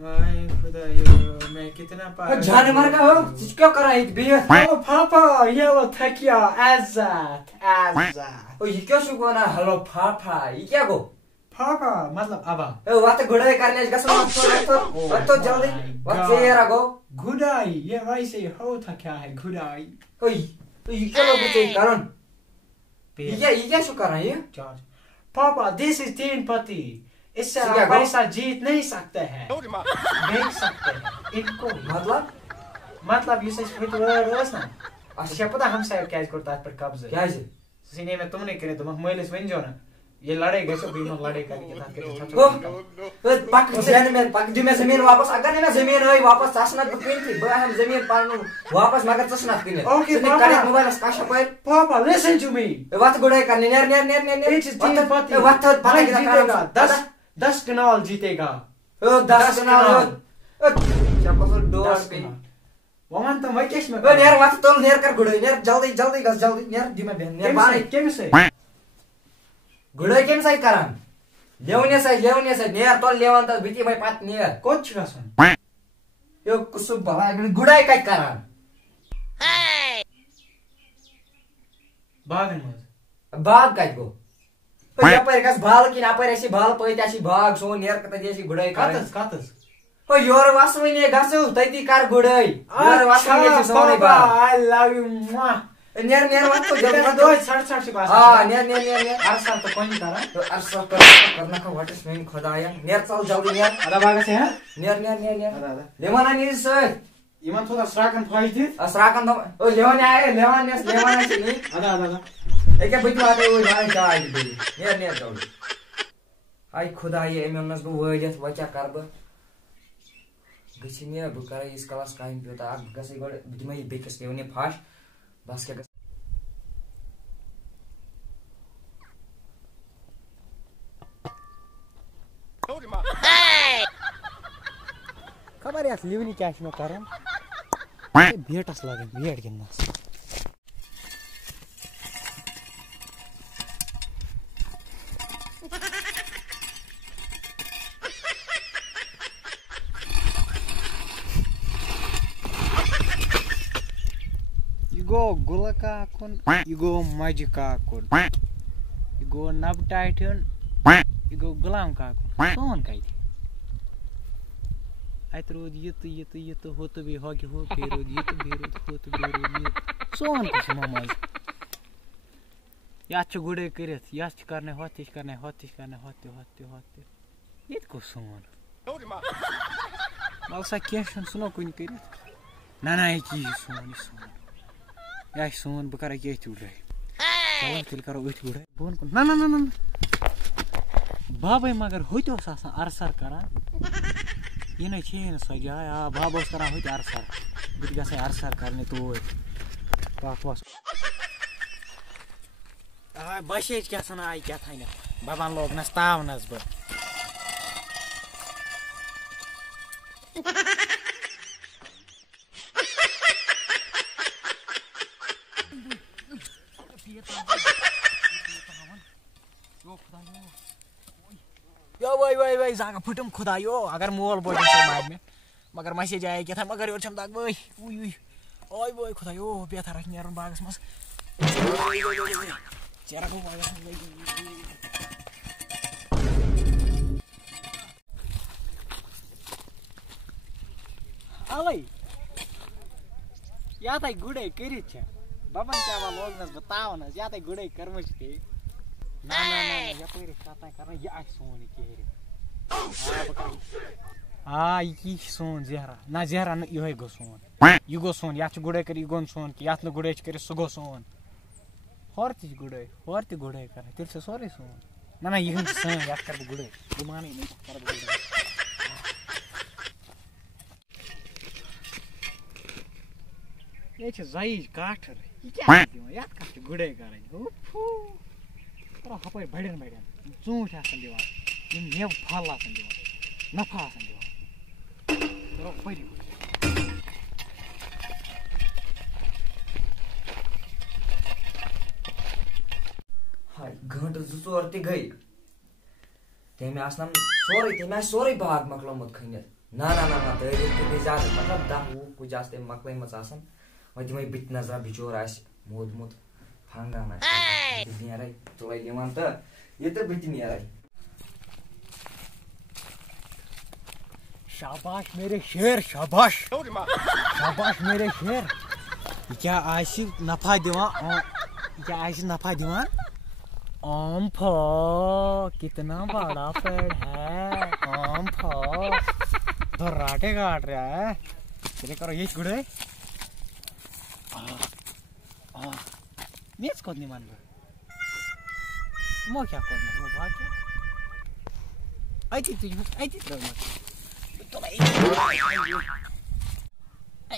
हाय खुदायो मैं कितना पागल जाने मार का हो क्यों कर रहा है बे ओ पापा ये वो थकिया आजाद ओ ये क्या शुको ना हेलो पापा ये क्या गो पापा मतलब अबा ए वात गुड़ाई करने गसो तो जल्दी वात जेरा गो गुड़ाई ये वैसे होता क्या है गुड़ाई ओए तो ये क्या लोग चाहिए कारण ये क्या शु कर रहा है ये पापा दिस इज तीन पति इससे आप पैसा जीत नहीं सकते हैं देख सकते हैं इनको मतलब ये सच फिट रोज ना अच्छा पता हम से क्या करता है पर कब्ज क्या है सीने में तुमने करे तुम महिलेस वन जो ना ये लड़े गए सब बीमा लड़े करके पक दी मैं जमीन वापस अगर मैं जमीन होई वापस चसना तो पिन थी हम जमीन पानु वापस मगर चसना पिन ओके पापा मोबाइल स्काश पर पापा लिसन टू मी वात गुड़ाई करने नेर वात पता क्या 10 कनाल जीतेगा ओ 10 कनाल क्या पता डोर पे वमन तो वैकेश में ओ नेर वात तो नेर कर गुड़ाई नेर जल्दी जल्दी गस जल्दी नेर दी मैं बहन नेर बारे केम से गुड़ाई केम से करन लेवने से नेर तो लेवन त बिती भाई पात नेर कोच गसन यो कुसु भला गुड़ाई काय करन बाग काय गो या पर कस भाल की ना पर ऐसी भाल पळी अशी भाग सो नेर कत देशी गुड़ाई कातस ओ योर वासवने गसु तैती कार गुड़ाई योर वासवने सोने बा आई लव यू नेर वात तो जल्दी दो 60 से पास हां नेर अरसा तो कोई नहीं करा तो अरसा करना का व्हाट इज मीन खुदाया नेर चल जल्दी नेर अदा बागा से है नेर अदा लेमना नी सर इमन थोड़ा श्राकन फाइट श्राकन तो ओ लेवन से नहीं अदा एक बिटू आते वो भाई का आई दे नेर जल्दी आई खुदाया एमएमएस गो वजत वचा करब गसिने अब करे इस क्लास काइन पियोता गसै गड दिमै बेकस लेवने फास्ट बस के खबर यार लिवनी क्या में करम भेटस लगे भेट Guinness Go Gulaka kun, you go Majika kun, you go Nabtitan, you go Gulamka kun. So on kite. I threw you who to be hockey who period, you to be who to be so on Mama. Yach good a kirit, Yach carne hotish carne hotish carne hot. It goes on. Also, question snow couldn't get it. Nana, I kiss one is soon. या सोन बकर के चुड़े चलो तिल करो उठ गुड़े bone को ना बाबे मगर होतो आसा अरसर करा ये नहीं छे न सजा या बाबोस करा होत अरसर बिट गसे अरसर करने तो पास आ बशेज क्या सना आई क्या थाने बाबान लोग नस्ताव नस ब यो भाई जागा फुटम खुदायो अगर मोल बोल मार में मगर मैसेज आया क्या था मगर योर छम दाग भाई उई ओय भाई खुदायो बेथा रख नेरन बागस मस चेरा को बागस आलै या तै गुडे करित छ बाबन चावा लोगनस बतावनस या तै गुडे कर्मच पे ना या पहिले काता करना या सोन के रे आ ये सोन जहरा ना जहरा न यो गो सोन यु गो सोन या छ गुडे कर गोन सोन कि यात न गुडे कर सुगो सोन होरति गुडे कर तिल से सोरे सोन ना ये सन या कर गुडे गुमानी नहीं कर गुडे ये छ जाई काठर ये क्या दियो यात काठ गुडे करे ओफू पर हपर बड़न चूंठ आसन दिवा इन नेव फल आसन दिवा नफा आसन दिवा रो परी हाय घंट 2-4 te गई तेमे आसनम सोरे भाग मकलोमुत खनित ना तैयारी ते ज्यादा मतलब 10-20 कुछ आस्ते मकलैमत आसन व तिमै बित नजर बिचोर आस मोदमुत फांगान आस नेराय तुलै दिमान त ये त बित नेराय शाबाश मेरे शेर शाबाश शाबाश मेरे शेर क्या आशी नफा दिवान ओम्फो कितना बड़ा पेड़ है ओम्फो तो राटे काट रहा है चले करो ये गुड़े मीच को नहीं मान मो क्या करना वो बात है आई थी तो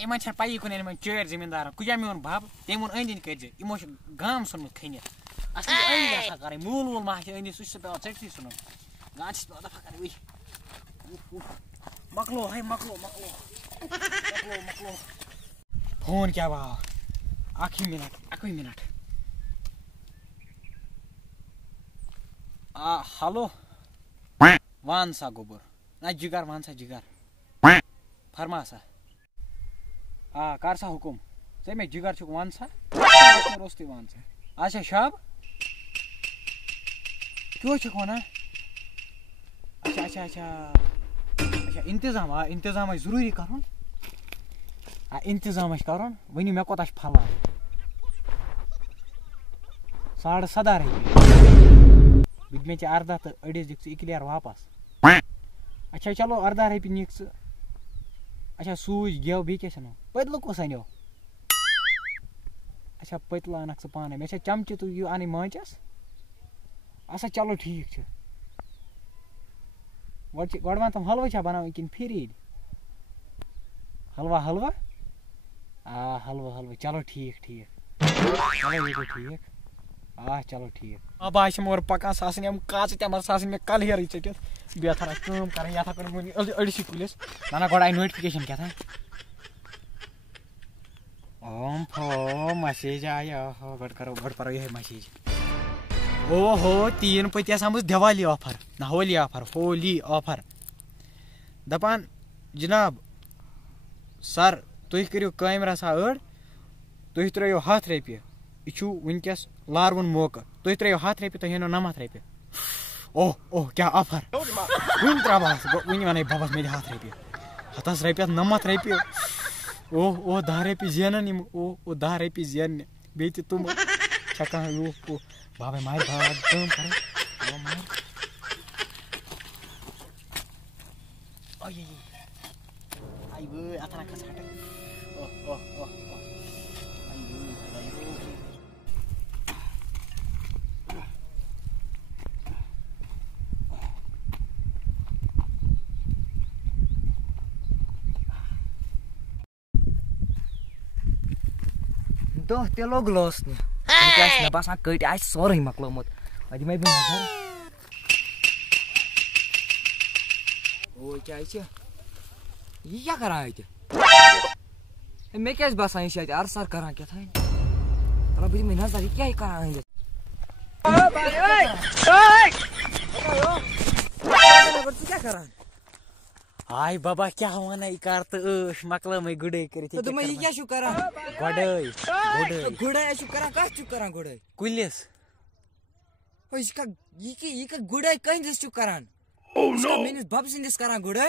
इमान छ पाई कुन इमान चेर जमींदार कुजा मेन बाब तेमन अंदिन करजे इमो गाम सुन खैन असली अंदिन आसा करे मूल मा अंदिन सुस पे चटती सुन गाछ पे दफा करे वी मकलो फोन क्या बा आखी मिनट हेलो वानसा गोबर ना जिगर वानसा जिगर फरमासा कारसा हुकुम से में जिगर छुक वानसा रोस्ती वानसा अच्छा शाब क्यों छुक होना अच्छा इंतजाम जरूरी करुन इंतजाम करुन वनी मे कोता फला 7.5 बिग में अर्धा तो अड़िस दिख क्लियर वापस अच्छा चलो 18 रपी निक अच्छा सूज गेव बी क्या पतल कस अनो अच्छा पतल अनक पाने मे चमचे तो यू अन माचस अच्छा चलो ठीक गो तुम हलवा बना कि फिर हलवा हलवा चलो ठीक चलो ये ठीक चलो ठीक अब और पकान साम काच तमर मे कल हेर चटित बेहतर कम कर अड़स कुलिस ना गो आई नोटिफिकेशन क्या था ओम्फो मैसेज आया गड परो ये मैसेज ओहो 3 पति आमत दिवाली ऑफर ना होली ऑफर दपान जनाब सर तुम करो कम रसा अड़ तुम त्रो 100 रपि यह वनकस लारवन मौका तुम त्रो 100 रपि तुम 90 रपि ओह क्या ऑफर वन त्रा वन वन बबस मे 100 रपि 100 रपि 90 रपि ओह 10 रपि जेनन ओह 10 रपि जेन बे तुम छका बाबा मार कम कर अथना खस हट दह ते लोग लस बसान कट आ सोरे मकलोमुत मे नजर क्या यह क्या मे क्या बसान यह अरसर कर क्या चलो बह मे नजर क्या कर हाय बाबा क्या वन कर तो मकल गुड़े कर गुड़े कुलिस गुड़े कहिंदिस मेनिस बब सिंदिस कर गुड़े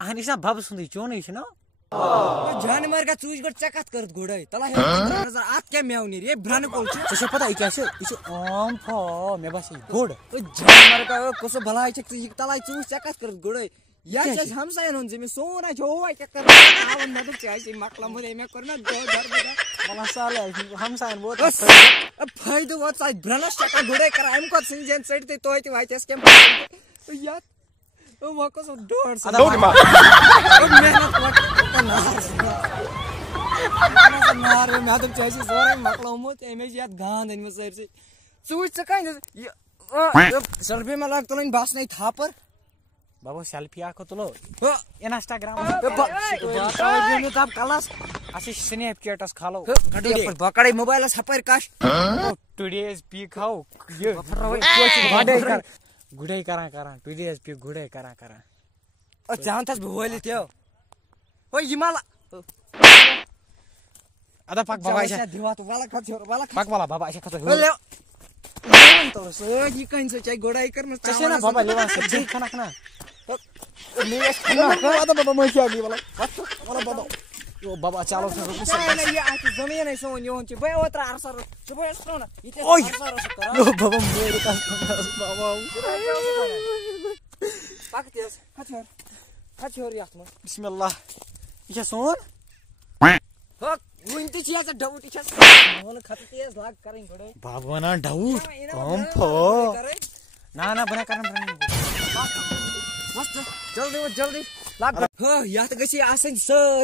अहन यह बब सुंद चोन जानवर का चूज गो चेक कर गुड़े तला नजर अत क्या मेव नीर ये ब्रन कोल छ पता यह क्या आम फो मे बस गुड़ जानवर का कस भलाई तला चूज चेक कर गुड़े या हमसायन हुन जमी सोना जो क्या कर आवन मदद चाहिए मकला मुझे मैं करना दो डर मला साल हमसायन वो फायदो वो साइड ब्रनस चका गुड़े कर हम को सिंजन सडते तोय ते वाइस केम या ओ मको सो डोर से मेहनत नार में आदम चाहिए सोरे मकला मुत एमेज याद गांध इन में सर से चूज चका सेल्फी में लाग तो नहीं बास नहीं था पर बाबा सेल्फी आको तुलो इंस्टाग्राम बात कलस अस स्नैपचैटस खालो बकड़े मोबाइलस हपर कश टुडे स्पीक हाउ गुडे करान टुडे स्पीक गुडे करान ओ जानथस बहलित यो ओ हिमाल अदा पक बाबा ऐसा दिवा तो वाला खचोर वाला पक वाला बाबा ऐसा खतर तो सो जी कहीं से चाहे गोड़ाई करना कैसे ना बाबा लेवा सब्जी खाना मैं खाना बाबा मैं क्या वाला बाबा यो बाबा चलो ये आज जमीन है सो न्यों ची भाई ओत्रा आरसर सुबह एस्ट्रो ना इते ओय आरसर यो बाबा मेरे का बाबा पक तेस खचोर यात म बिस्मिल्लाह ये सोन हो वंती छी ऐसा डाउट छ मोन खत तेज लाग करें गोड़े बाबा ना डाउट हम फो ना बना करन मस्त जल्दी लाग हो यात गसी आसन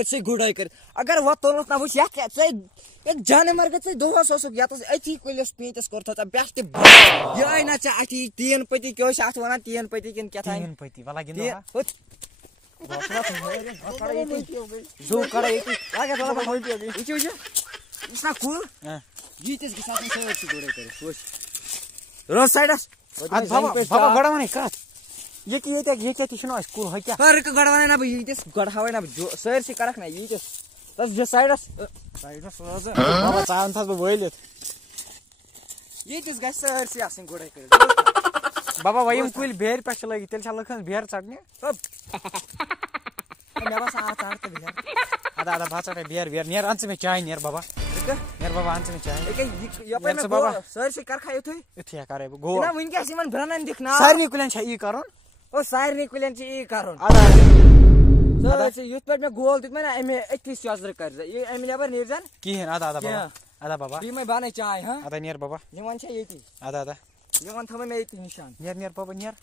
से गुडाई कर अगर व तोलत ना वस यात से एक जाने मर गए दो सोसक यात अथी कोलिस पीतस करत बेस्ट ये आइना च अथी तीन पति क्यों साथ वना तीन पति किन क्या था तीन पति वाला गिनो जो करे लागे वाला होई पे इचो इसना कूल जीतेस के साथ में से गुडाई करे सोच रोड साइडस बाबा गड़ा माने का ये क्या तिशनो स्कूल है क्या हर का गड़वाने ना भाई इस गड़हावे ना जो सर से करक ना ये तस जो साइडस रोज बाबा चाहन था बोइले ये तिस गस सर से आसन गोड़ाई कर बाबा वयम कुल बेर पे लगी तेल चल लखन बेर चटने मैं बस आ चाट बेर आधा भाचटे बेर नियर अंच में चाय नियर बाबा अंच में चाय ये पे मैं बाबा सर से कर खायो थे इथे करे गो ना विन के सिमन भरना दिखना सर निकुलन छ ई करोन ओ साइर निकुलन छ ई करोन सर से युथ पर मैं गोल दिख में ना एमे 21 याजर कर ये एमे लेबर निर्जन की है आधा बाबा बी में बाने चाय हां आधा नियर बाबा निवन छ ये आधा निवन थमे में ये निशान नियर बाबा नियर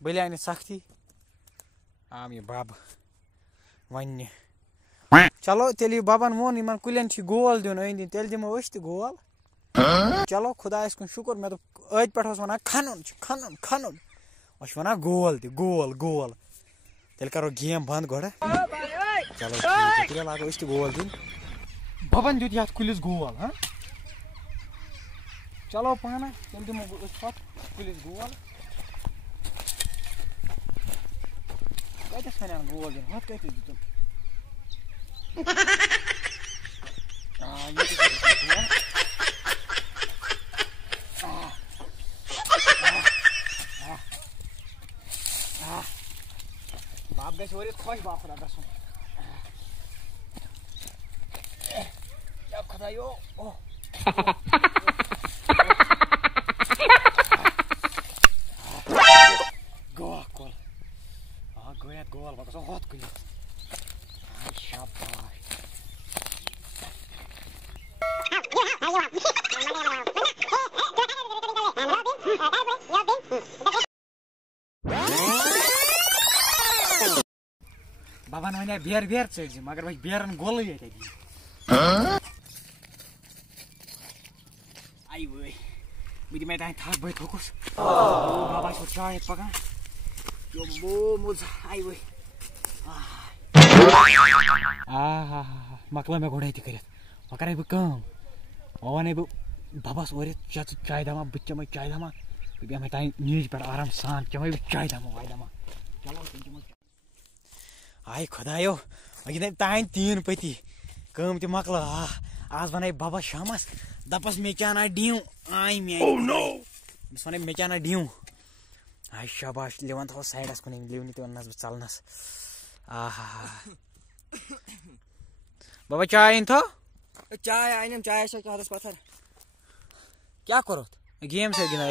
बले आने सख्ती आम ये बाबा वन्य चलो तेल बाबन मोन इन कुलन गोल दिन अंद तेल दिमो गोल चलो खुदा शुक्र मैं तो अद पे वन खन वन गोल तेल करो गेम बंद गो चलो लागो गोल दिन बबन दुत ये कुलिस गोल हाँ चलो पाना तेल दिमो कुलिस गोल कतस वन गोल दिन हत कत दितुन बाप गए और खुश बाप खुदा गसुन या खुदायो ओ गोल गोल गोया गोल बाप सो हत कुल शाबाश बाबा ने बेर चढ़ मगर भाई बेरन गोल आई वही मुझे मैं थक भाई थोकुस बाबा चाय पका यो मुझ आई वही मकला में घोड़े कर वह बह वन बबस और चाय दमा बह चम चाय दमा बह तान नीज पे आराम सान चम चाय दमा वाय दमा चलो आय खुदायो तान तीन पति कम त मकल आज वन बबस शामस दपस मे चाना डीव आय मे वन मे चाना डीव आय शाबाश लिवन थो साइडस कुन लिवनी तो वनस चलनस बाबा चाय इन थो चाय आइनम चाय से हदस पत्थर क्या करो गेम से गिना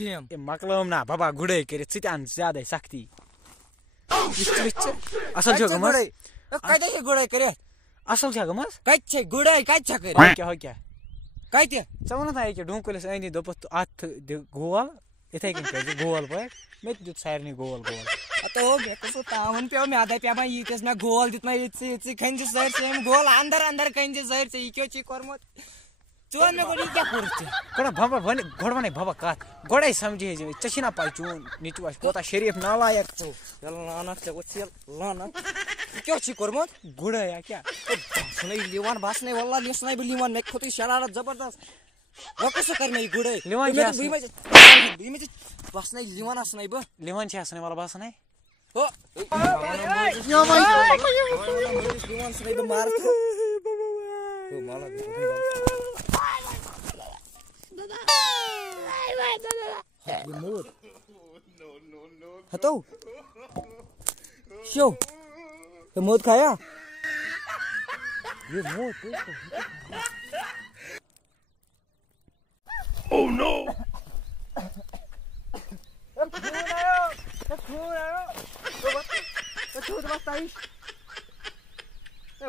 गेम मकलम ना बाबा गुड़े कर ज्यादा सख्ती असल छो गमस कते गुड़े करे असल छो गमस कते गुड़े कते करे क्या हो क्या कते चवन था ये डूंकुलिस अंदी दोपस अथ गोल इथे कन गोल पे मे दुत सारनी गोल तो मैं तो तावन पे मैं आधा पे ये केस में गोल दित में इतसे खंज सर से गोल अंदर कंज सर से क्यों ची करमत चोन में गोड़ी क्या करते कड़ा बाबा बने गोड़ बने बाबा का गोड़ाई समझे जे चशिना पाई चोन नीचू आस कोता शरीफ नालायक लाना से वसिल लाना क्या छी करमत गुड़ा या क्या सुनै लिवान भासने वाला नि सुनै लिवान में खोती शरारत जबरदस्त वो कसो करने गुड़े लिवान क्या दुई में भासने लिवान सुनै ब लिवान छ आसने वाला भाषण है हो लिवान सुनै ब मार तो माला ये मोर हतो शो तो मोद खाया ये मोद ओह नो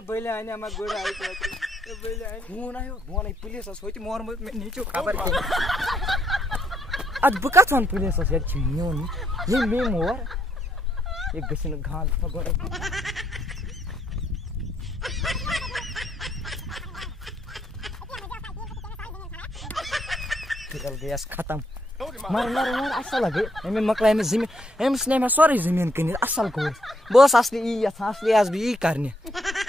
बैले आने आमा गोरा आई तो बैले आने फोन आयो फोन आई पुलिस अस होती मोर में नीचे खबर के आज बुका छन पुलिस अस यार छिन्यो नि ये मे मोर एक गसिन घाल गोरा चल गया खत्म मार असल लगे एमे मकलाई में जमीन एम स्ने में सारी जमीन कनी असल को बस असली ई असली आज भी करने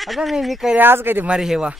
अगर नहीं करे आज कदे मरे हेवा